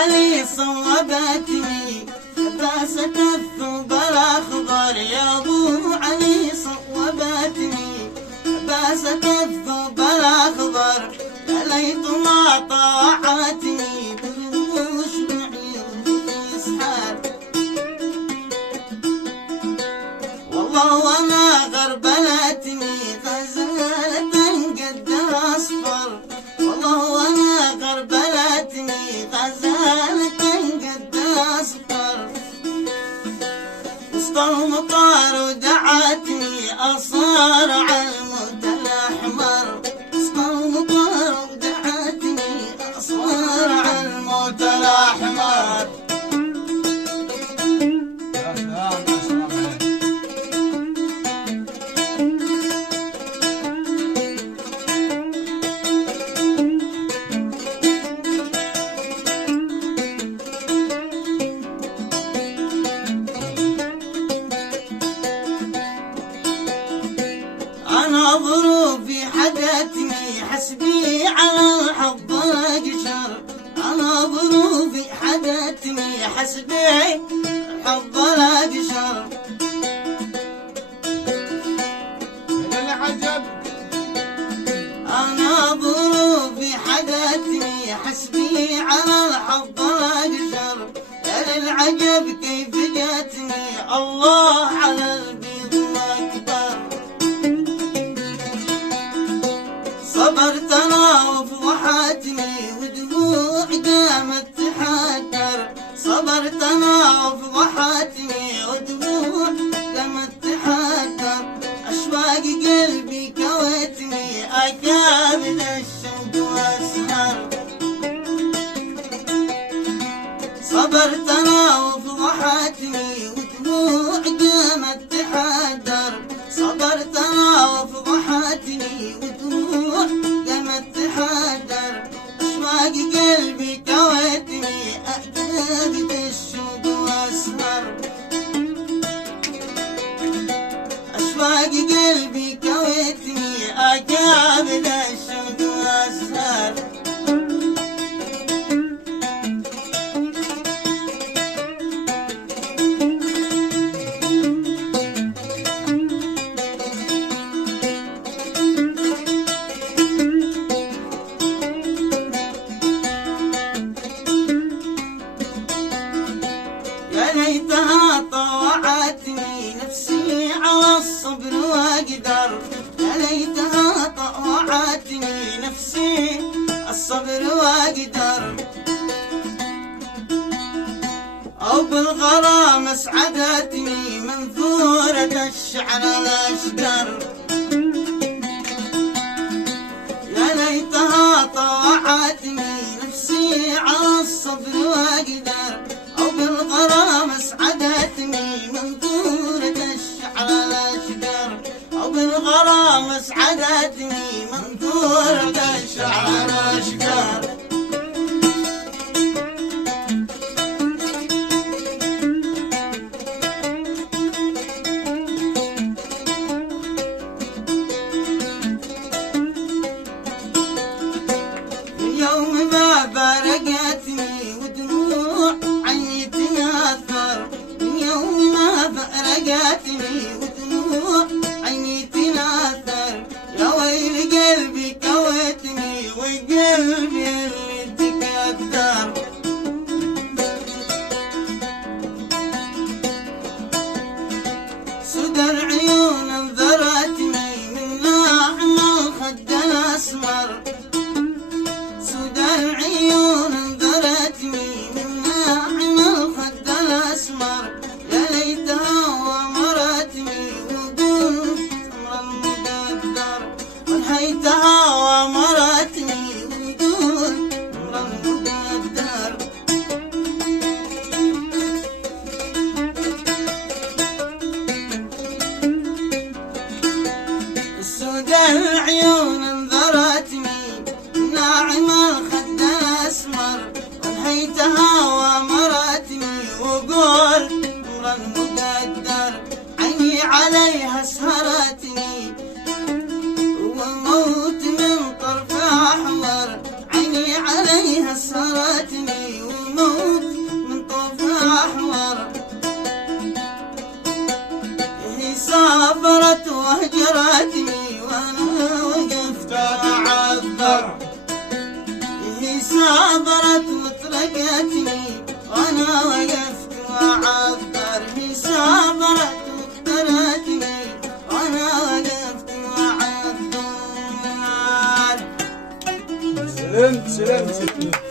علي صوبتني باسة الثوب الأخضر، يا أبو علي صوبتني باسة الثوب الأخضر، يا ليت ما طاعتني بالوش بعيوني يسحر. والله وما غربلتني غزالة قد أصفر، والله وما غربلتني غزالة قد أصفر، وسط المطار ودعتني أصارع الموت الأحمر، وسط المطار ودعتني أصارع الموت الأحمر. أنا ظروفي حدتني حسبي على الحظ أقشر، أنا ظروفي حدتني حسبي الحظ أقشر. أنا ظروفي حدتني حسبي على الحظ أقشر، يا للعجب كيف جاتني الله على البيض أكبر. صبرت انا وفضحتني ودموع قامت تحدر، صبرت انا وفضحتني ودموع قامت تحدر، اشواق قلبي كوتني اكابد الشوق واسهر. صبرت انا وفضحتني ودموع قامت تحدر، صبرت انا وفضحتني ودموع قامت تحدر، اشواق قلبي كوتني اكابد الشوق واسهر. اشواق قلبي كوتني اكابد الشوق واسهر. ليتها طوعتني نفسي على الصبر واقدر، يا ليتها طوعتني نفسي الصبر واقدر، او بالغرام اسعدتني منثورة الشعر الاشقر. يا ليتها طوعتني نفسي على الصبر واقدر، أو بالغرام اسعدتني منثورة الشعر الاشقر، أو بالغرام اسعدتني منثورة الشعر الاشقر. من يوم ما فارقتني ودموع عيني تناثر، من يوم ما فارقتني ودموع عيني تناثر، يا ويل قلبي كوتني وقلبي اللي تكدر. سدر عيون انذرتني من ناعم الخد الاسمر، سدر عيون انذرتني من ناعم الخد الاسمر، يا ليتها وامرتني وقلت امرا مقدر، ونهيتها وامرتني وقلت امرا مقدر. سدر عيون انذرتني ناعم الخد الاسمر، ونهيتها وامرتني وقلت امرا مقدر، عيني عليها اسهرتني وموت من طرف احمر، عيني عليها اسهرتني وموت وهجرتني وانا وقفت اعذر. هي صبرت وتركتني وانا وقفت واعذر. هي صبرت وتركتني وانا وقفت واعذر. سلمت.